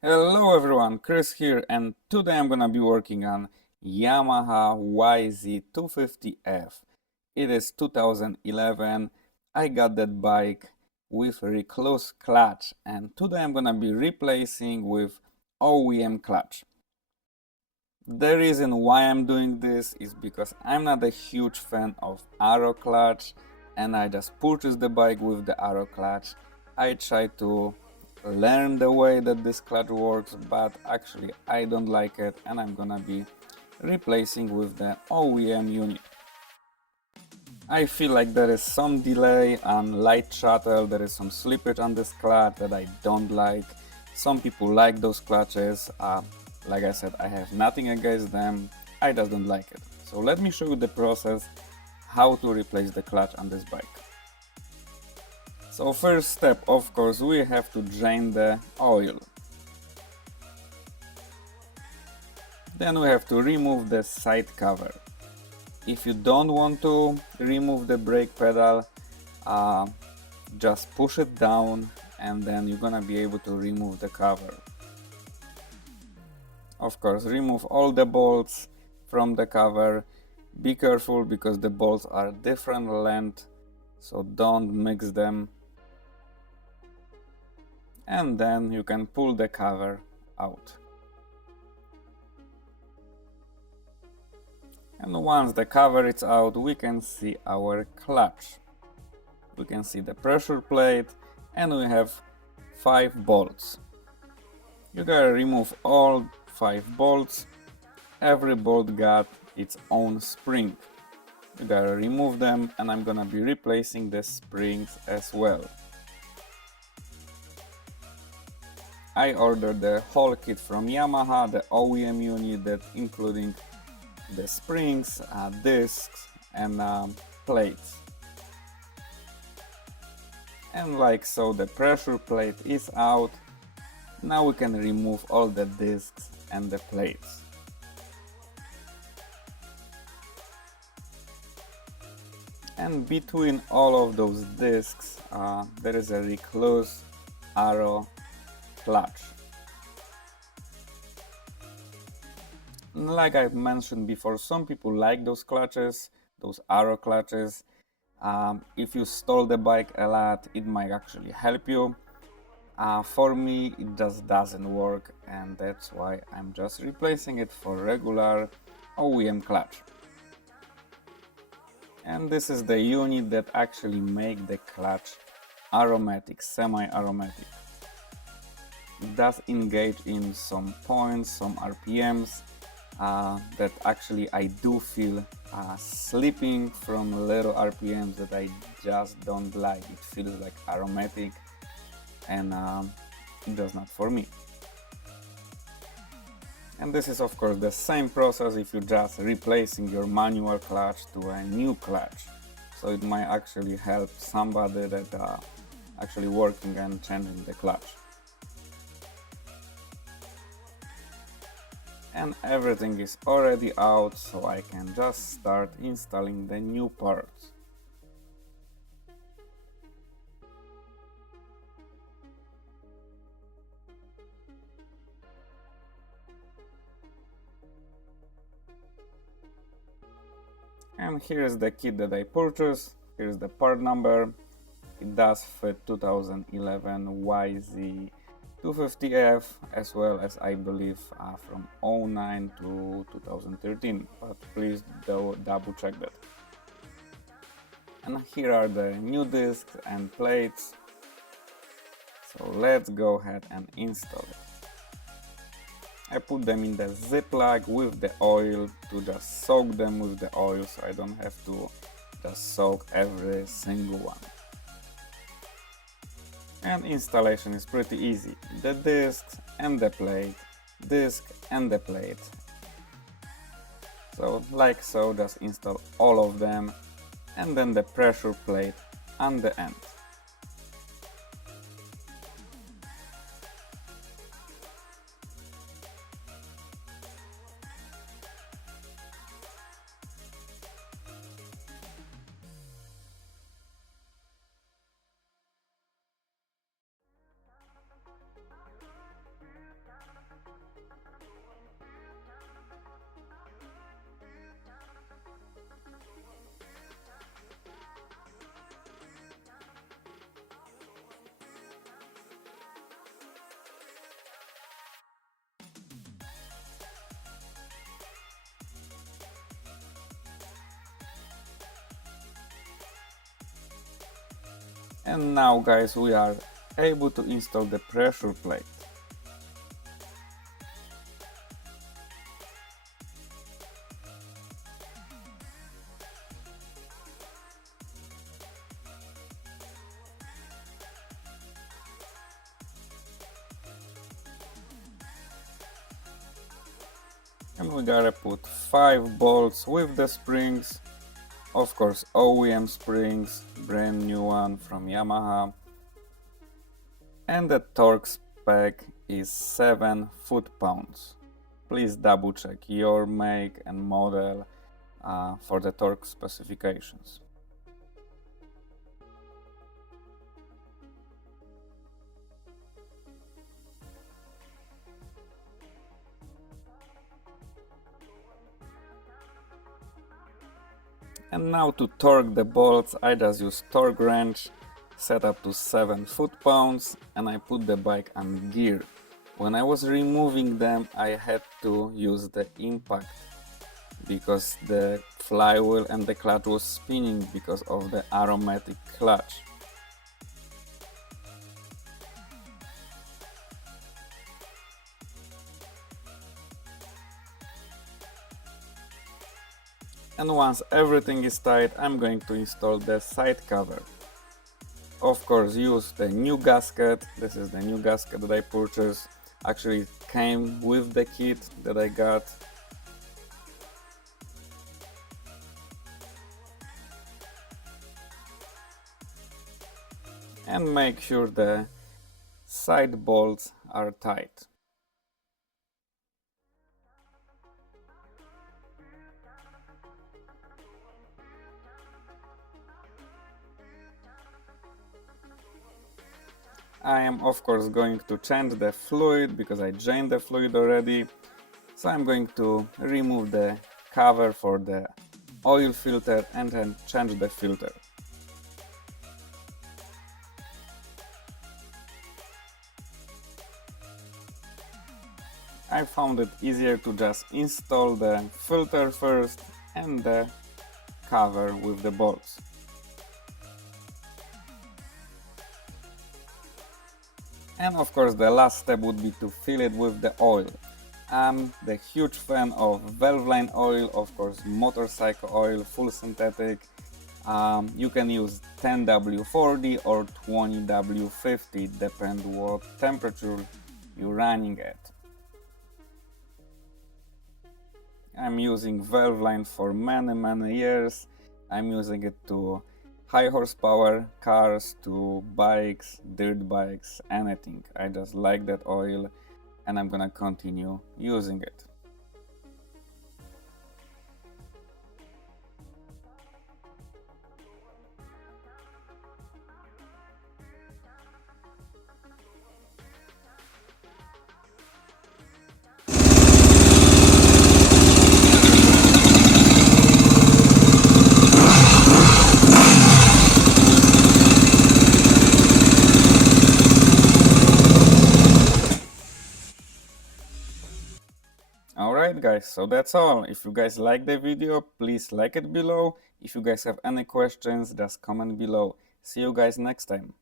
Hello everyone, Chris here, and today I'm gonna be working on Yamaha yz250f. It is 2011. I got that bike with reclosed clutch, and today I'm gonna be replacing with OEM clutch. The reason why I'm doing this is because I'm not a huge fan of Arrow clutch, and I just purchased the bike with the Arrow clutch. I tried to learn the way that this clutch works, but actually I don't like it, and I'm gonna be replacing with the OEM unit. I feel like there is some delay on light shuttle, there is some slippage on this clutch that I don't like. Some people like those clutches. Like I said, I have nothing against them, I just don't like it. So let me show you the process how to replace the clutch on this bike. So first step, of course, we have to drain the oil. Then we have to remove the side cover. If you don't want to remove the brake pedal, just push it down and then you're gonna be able to remove the cover. Of course, remove all the bolts from the cover. Be careful because the bolts are different length, so don't mix them. And then you can pull the cover out. And once the cover is out, we can see our clutch. We can see the pressure plate, and we have 5 bolts. You gotta remove all 5 bolts. Every bolt got its own spring. You gotta remove them, and I'm gonna be replacing the springs as well. I ordered the whole kit from Yamaha, the OEM unit, that including the springs, discs and plates. And like so, the pressure plate is out. Now we can remove all the discs and the plates. And between all of those discs there is a reclosed Arrow clutch. Like I've mentioned before, some people like those clutches, those Arrow clutches. If you stall the bike a lot, it might actually help you. For me, it just doesn't work, and that's why I'm just replacing it for regular OEM clutch. And this is the unit that actually make the clutch aromatic, semi-aromatic. It does engage in some points, some RPMs that actually I do feel slipping from little RPMs that I just don't like. It feels like aromatic, and it does not for me. And this is of course the same process if you're just replacing your manual clutch to a new clutch. So it might actually help somebody that actually working and changing the clutch. And everything is already out, so I can just start installing the new parts. And here's the kit that I purchased. Here's the part number. It does fit 2011 yz250f, as well as I believe from 09 to 2013, but please double check that. And here are the new discs and plates, so let's go ahead and install it. I put them in the Ziploc with the oil to just soak them with the oil, so I don't have to just soak every single one. And installation is pretty easy. The discs and the plate, disc and the plate. So like so, just install all of them, and then the pressure plate on the end. And now guys, we are able to install the pressure plate. And we gotta put 5 bolts with the springs, of course OEM springs, brand new one from Yamaha. And the torque spec is 7 foot-pounds. Please double check your make and model for the torque specifications. And now to torque the bolts, I just use torque wrench, set up to 7 foot-pounds, and I put the bike on gear. When I was removing them, I had to use the impact because the flywheel and the clutch was spinning because of the aromatic clutch. And once everything is tight, I'm going to install the side cover. Of course, use the new gasket. This is the new gasket that I purchased. Actually, it came with the kit that I got. And make sure the side bolts are tight. I am of course going to change the fluid because I drained the fluid already. So I'm going to remove the cover for the oil filter and then change the filter. I found it easier to just install the filter first and the cover with the bolts. And of course the last step would be to fill it with the oil. I'm the huge fan of valve line oil, of course motorcycle oil, full synthetic. You can use 10W40 or 20W50, depend what temperature you're running at. I'm using valve line for many years. I'm using it to high horsepower cars, to bikes, dirt bikes, anything. I just like that oil and I'm gonna continue using it. Alright guys, so that's all. If you guys like the video, please like it below. If you guys have any questions, just comment below. See you guys next time.